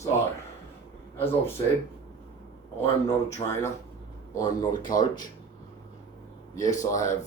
So, as I've said, I am not a trainer, I'm not a coach. Yes, I have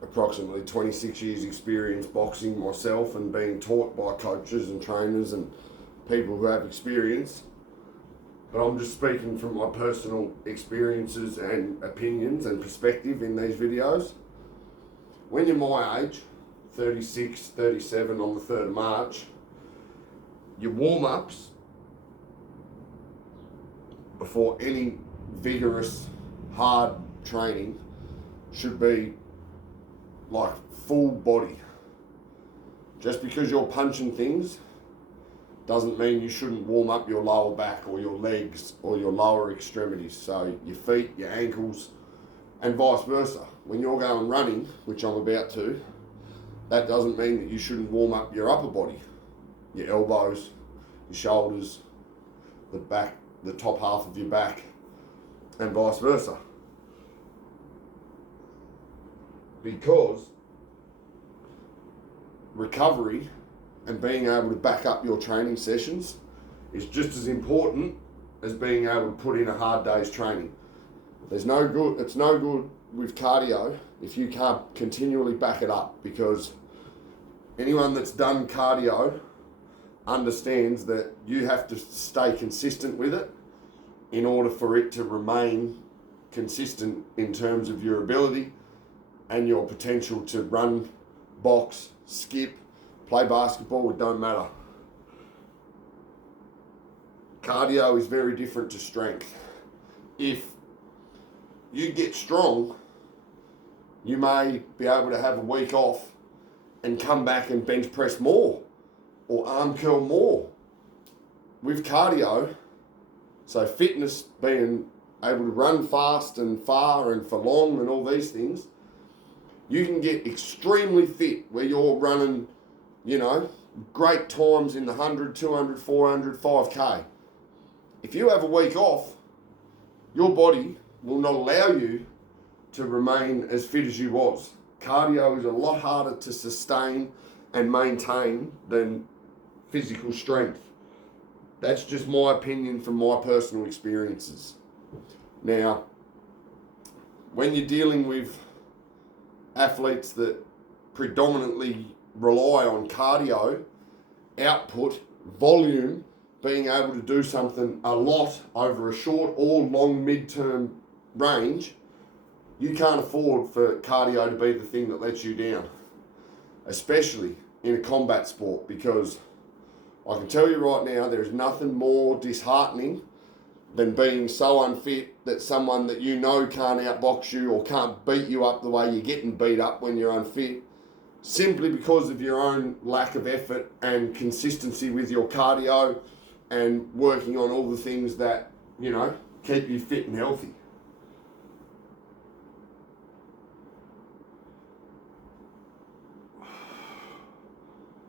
approximately 26 years experience boxing myself and being taught by coaches and trainers and people who have experience. But I'm just speaking from my personal experiences and opinions and perspective in these videos. When you're my age, 36, 37 on the 3rd of March, your warm-ups before any vigorous, hard training should be like full body. Just because you're punching things doesn't mean you shouldn't warm up your lower back or your legs or your lower extremities. So your feet, your ankles, and vice versa. When you're going running, which I'm about to, that doesn't mean that you shouldn't warm up your upper body, your elbows, your shoulders, the back, the top half of your back, and vice versa. Because recovery and being able to back up your training sessions is just as important as being able to put in a hard day's training. It's no good with cardio if you can't continually back it up, because anyone that's done cardio understands that you have to stay consistent with it in order for it to remain consistent in terms of your ability and your potential to run, box, skip, play basketball, it don't matter. Cardio is very different to strength. If you get strong, you may be able to have a week off and come back and bench press more or arm curl more. With cardio, so fitness, being able to run fast and far and for long and all these things, you can get extremely fit where you're running, great times in the 100, 200, 400, 5K. If you have a week off, your body will not allow you to remain as fit as you was. Cardio is a lot harder to sustain and maintain than physical strength. That's just my opinion from my personal experiences. Now, when you're dealing with athletes that predominantly rely on cardio, output, volume, being able to do something a lot over a short or long mid-term range, you can't afford for cardio to be the thing that lets you down, especially in a combat sport, because I can tell you right now, there's nothing more disheartening than being so unfit that someone that you know can't outbox you or can't beat you up the way you're getting beat up when you're unfit, simply because of your own lack of effort and consistency with your cardio and working on all the things that, keep you fit and healthy.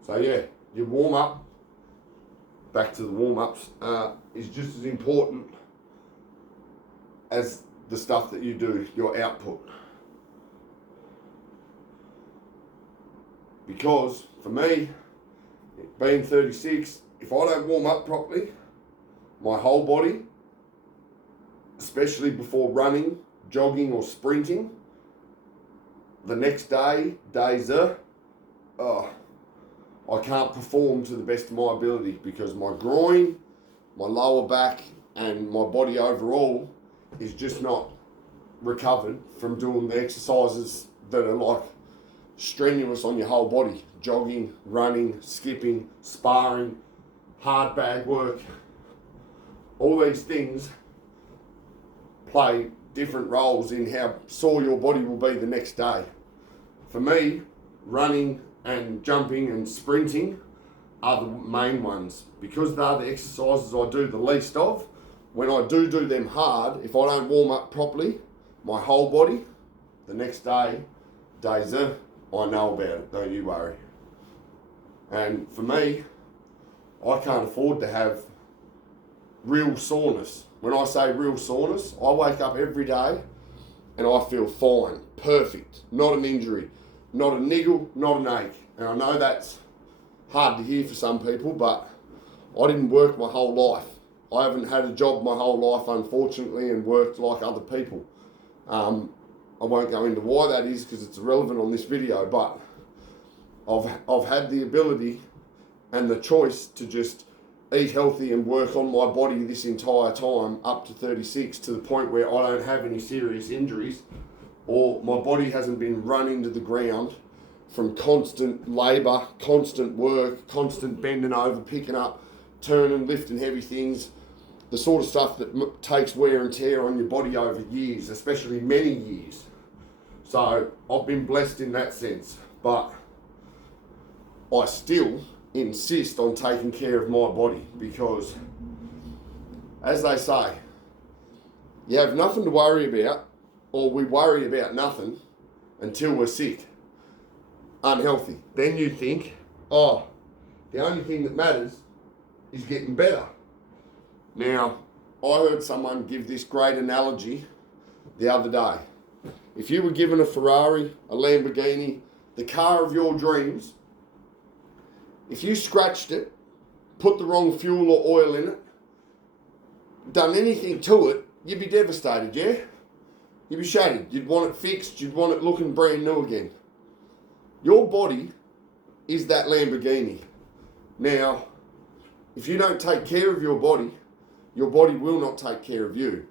So yeah, your warm-up, back to the warm-ups, is just as important as the stuff that you do, your output. Because for me, being 36, if I don't warm up properly, my whole body, especially before running, jogging or sprinting, the next day, I can't perform to the best of my ability, because my groin, my lower back and my body overall is just not recovered from doing the exercises that are like strenuous on your whole body. Jogging, running, skipping, sparring, hard bag work. All these things play different roles in how sore your body will be the next day. For me, running and jumping and sprinting are the main ones, because they're the exercises I do the least of. When I do them hard, if I don't warm up properly, my whole body, the next day, I know about it, don't you worry. And for me, I can't afford to have real soreness. When I say real soreness, I wake up every day and I feel fine, perfect, not an injury, not a niggle, not an ache. And I know that's hard to hear for some people, but I didn't work my whole life. I haven't had a job my whole life, unfortunately, and worked like other people. I won't go into why that is because it's irrelevant on this video, but I've had the ability and the choice to just eat healthy and work on my body this entire time up to 36, to the point where I don't have any serious injuries, or my body hasn't been run into the ground from constant labour, constant work, constant bending over, picking up, turning, lifting heavy things, the sort of stuff that takes wear and tear on your body over years, especially many years. So I've been blessed in that sense, but I still insist on taking care of my body because, as they say, you have nothing to worry about, or we worry about nothing until we're sick, unhealthy. Then you think, oh, the only thing that matters is getting better. Now, I heard someone give this great analogy the other day. If you were given a Ferrari, a Lamborghini, the car of your dreams, if you scratched it, put the wrong fuel or oil in it, done anything to it, you'd be devastated, yeah? You'd be shattered. You'd want it fixed. You'd want it looking brand new again. Your body is that Lamborghini. Now, if you don't take care of your body will not take care of you.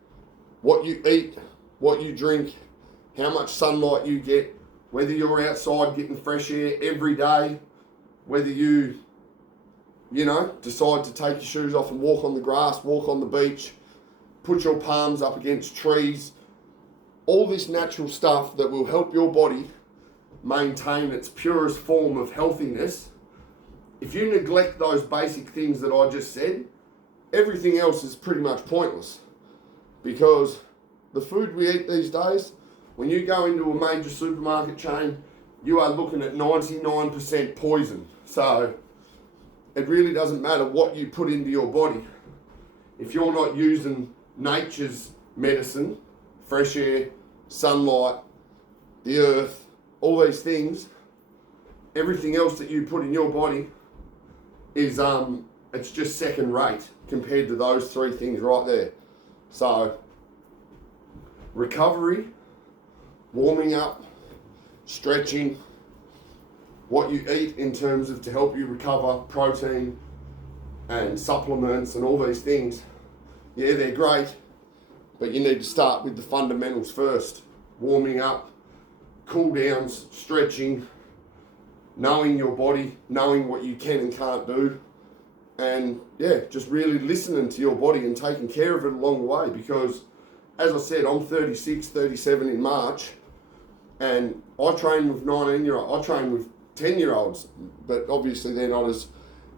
What you eat, what you drink, how much sunlight you get, whether you're outside getting fresh air every day, whether you decide to take your shoes off and walk on the grass, walk on the beach, put your palms up against trees, all this natural stuff that will help your body maintain its purest form of healthiness. If you neglect those basic things that I just said, everything else is pretty much pointless, because the food we eat these days, when you go into a major supermarket chain, you are looking at 99% poison. So it really doesn't matter what you put into your body. If you're not using nature's medicine, fresh air, sunlight, the earth, all these things, everything else that you put in your body is it's just second rate compared to those three things right there. So recovery, warming up, stretching, what you eat in terms of to help you recover, protein and supplements and all these things, yeah, they're great, but you need to start with the fundamentals first. Warming up, cool downs, stretching, knowing your body, knowing what you can and can't do, and yeah, just really listening to your body and taking care of it along the way. Because as I said, I'm 36, 37 in March, and I train with 19-year-olds. I train with 10-year-olds, but obviously they're not as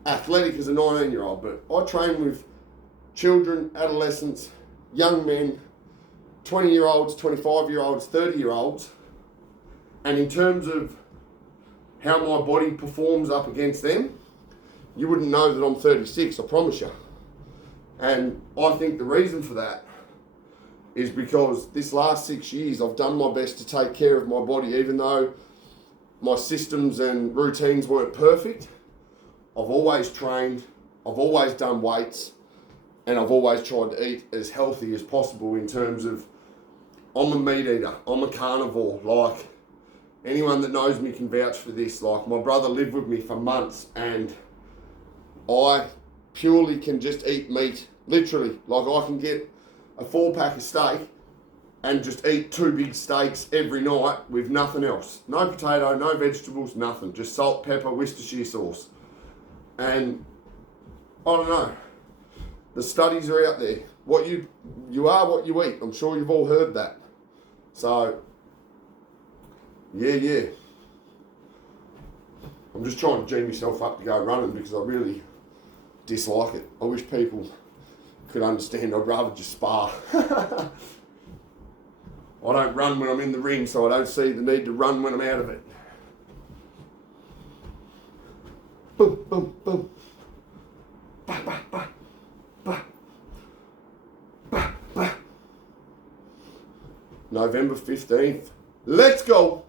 athletic as a 19-year-old. But I train with children, adolescents, young men, 20-year-olds, 25-year-olds, 30-year-olds. And in terms of how my body performs up against them, you wouldn't know that I'm 36, I promise you. And I think the reason for that is because this last 6 years I've done my best to take care of my body, even though my systems and routines weren't perfect. I've always trained, I've always done weights, and I've always tried to eat as healthy as possible in terms of, I'm a meat eater, I'm a carnivore. Like, anyone that knows me can vouch for this. Like, my brother lived with me for months and I purely can just eat meat, literally. Like, I can get a 4-pack of steak and just eat 2 big steaks every night with nothing else. No potato, no vegetables, nothing. Just salt, pepper, Worcestershire sauce. And I don't know. The studies are out there. What you are what you eat. I'm sure you've all heard that. So, yeah. I'm just trying to gee myself up to go running because I really dislike it. I wish people could understand. I'd rather just spar. I don't run when I'm in the ring, so I don't see the need to run when I'm out of it. Boom, boom, boom. Bah, bah, bah. Bah. Bah, bah. November 15th. Let's go.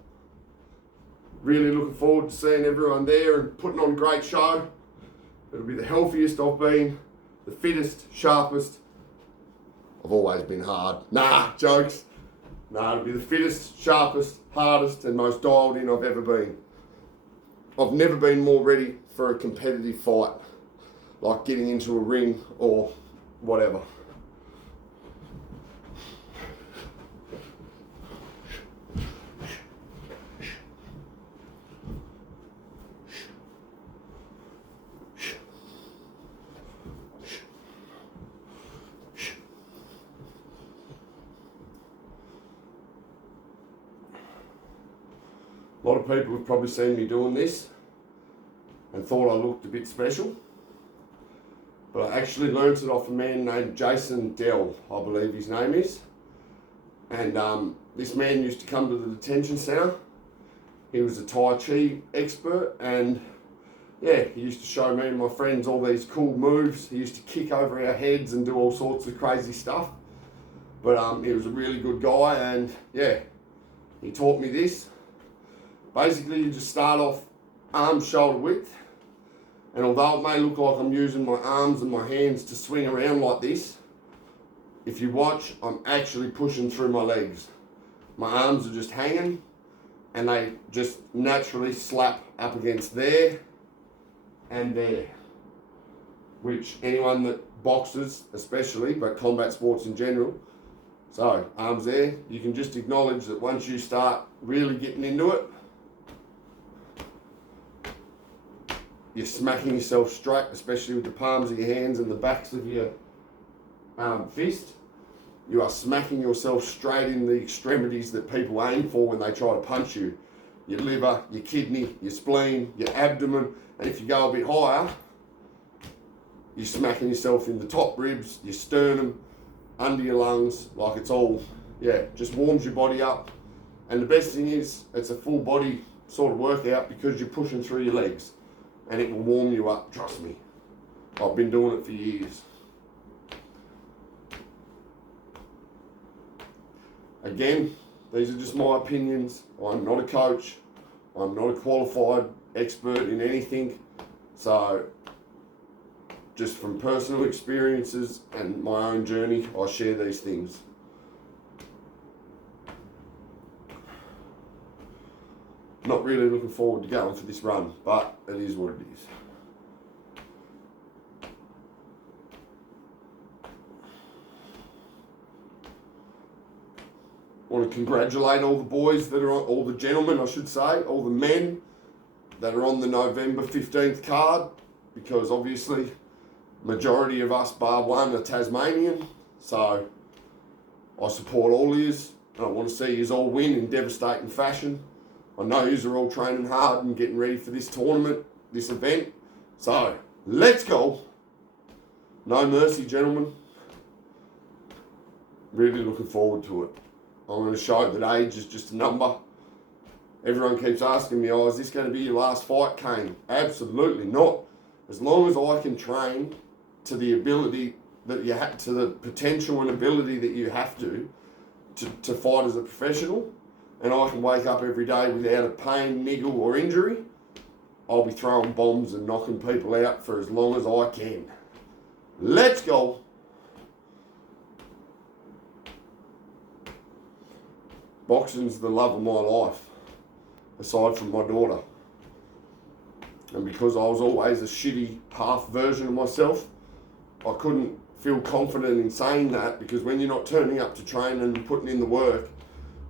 Really looking forward to seeing everyone there and putting on a great show. It'll be the healthiest I've been, the fittest, sharpest. I've always been hard. Nah, jokes. Nah, it'll be the fittest, sharpest, hardest, and most dialed in I've ever been. I've never been more ready for a competitive fight, like getting into a ring or whatever. A lot of people have probably seen me doing this and thought I looked a bit special, but I actually learnt it off a man named Jason Dell, I believe his name is. And this man used to come to the detention centre. He was a Tai Chi expert, and yeah, he used to show me and my friends all these cool moves. He used to kick over our heads and do all sorts of crazy stuff. But he was a really good guy, and yeah, he taught me this. Basically, you just start off arm shoulder width, and although it may look like I'm using my arms and my hands to swing around like this, if you watch, I'm actually pushing through my legs. My arms are just hanging, and they just naturally slap up against there and there, which anyone that boxes especially, but combat sports in general, so arms there, you can just acknowledge that once you start really getting into it, you're smacking yourself straight, especially with the palms of your hands and the backs of your fist. You are smacking yourself straight in the extremities that people aim for when they try to punch you. Your liver, your kidney, your spleen, your abdomen, and if you go a bit higher, you're smacking yourself in the top ribs, your sternum, under your lungs, like it's all, yeah, just warms your body up. And the best thing is, it's a full body sort of workout because you're pushing through your legs. And it will warm you up, trust me. I've been doing it for years. Again, these are just my opinions. I'm not a coach. I'm not a qualified expert in anything. So, just from personal experiences and my own journey, I share these things. Not really looking forward to going for this run, but it is what it is. I want to congratulate all the boys that are on, all the gentlemen I should say, all the men that are on the November 15th card, because obviously majority of us bar one are Tasmanian, so I support all yous, and I want to see yous all win in devastating fashion. I know yous are all training hard and getting ready for this tournament, this event. So, let's go. No mercy, gentlemen. Really looking forward to it. I'm going to show that age is just a number. Everyone keeps asking me, oh, is this going to be your last fight, Kane? Absolutely not. As long as I can train to the ability that you have, to the potential and ability that you have to fight as a professional, and I can wake up every day without a pain, niggle or injury, I'll be throwing bombs and knocking people out for as long as I can. Let's go. Boxing's the love of my life, aside from my daughter. And because I was always a shitty half version of myself, I couldn't feel confident in saying that, because when you're not turning up to train and putting in the work,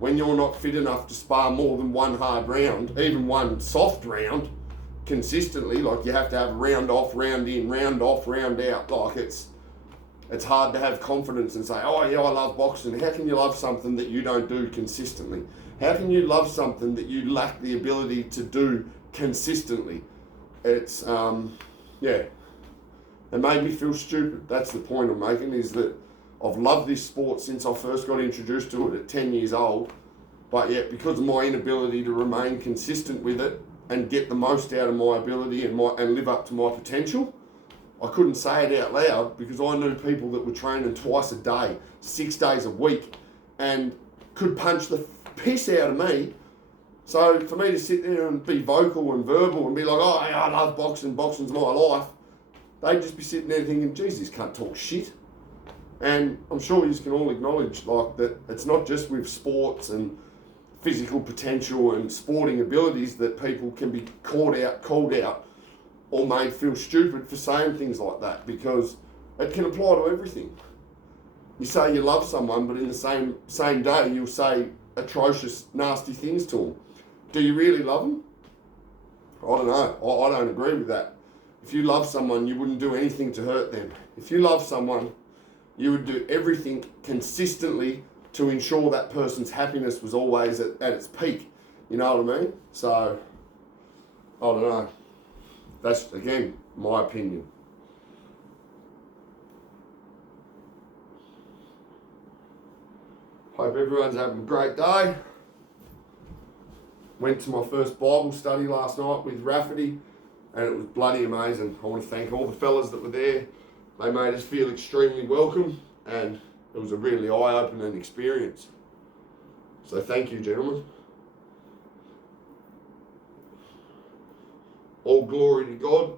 when you're not fit enough to spar more than one hard round, even one soft round, consistently, like you have to have a round off, round in, round off, round out, like it's hard to have confidence and say, oh yeah, I love boxing. How can you love something that you don't do consistently? How can you love something that you lack the ability to do consistently? It's, yeah, it made me feel stupid. That's the point I'm making, is that I've loved this sport since I first got introduced to it at 10 years old, but yet because of my inability to remain consistent with it and get the most out of my ability and live up to my potential, I couldn't say it out loud, because I knew people that were training twice a day, 6 days a week, and could punch the piss out of me. So for me to sit there and be vocal and verbal and be like, oh, yeah, I love boxing, boxing's my life, they'd just be sitting there thinking, geez, this can't talk shit. And I'm sure you can all acknowledge like that it's not just with sports and physical potential and sporting abilities that people can be called out, or made feel stupid for saying things like that, because it can apply to everything. You say you love someone, but in the same day you'll say atrocious, nasty things to them. Do you really love them? I don't know. I don't agree with that. If you love someone, you wouldn't do anything to hurt them. If you love someone, you would do everything consistently to ensure that person's happiness was always at its peak. You know what I mean? So, I don't know. That's, again, my opinion. Hope everyone's having a great day. Went to my first Bible study last night with Rafferty, and it was bloody amazing. I want to thank all the fellas that were there. They made us feel extremely welcome, and it was a really eye-opening experience. So thank you, gentlemen. All glory to God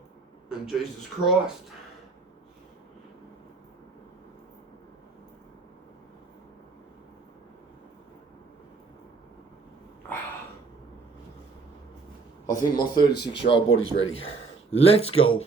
and Jesus Christ. I think my 36-year-old body's ready. Let's go.